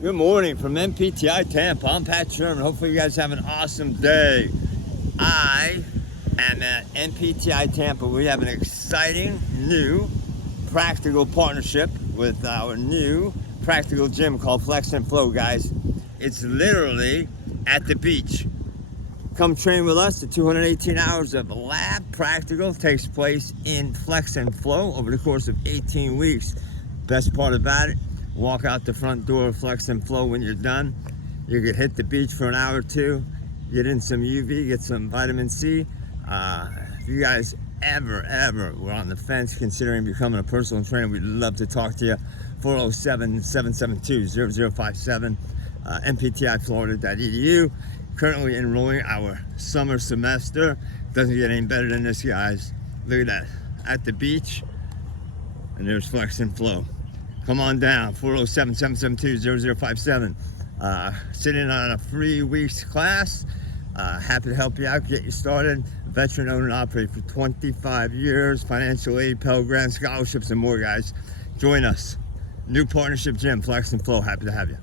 Good morning from NPTI Tampa. I'm Pat Sherman. Hopefully you guys have an awesome day. I am at NPTI Tampa. We have an exciting new practical partnership with our new practical gym called Flex and Flow, guys. It's literally at the beach. Come train with us. The 218 hours of lab practical takes place in Flex and Flow over the course of 18 weeks. Best part about it, walk out the front door of Flex and Flow when you're done. You could hit the beach for an hour or two, get in some UV, get some vitamin C. If you guys ever were on the fence considering becoming a personal trainer, we'd love to talk to you. 407-772-0057, nptiflorida.edu. Currently enrolling our summer semester. Doesn't get any better than this, guys. Look at that, at the beach, and there's Flex and Flow. Come on down, 407-772-0057. Sitting on a free week's class. Happy to help you out, get you started. Veteran owned and operated for 25 years. Financial aid, Pell Grant, scholarships, and more, guys. Join us. New partnership gym, Flex and Flow. Happy to have you.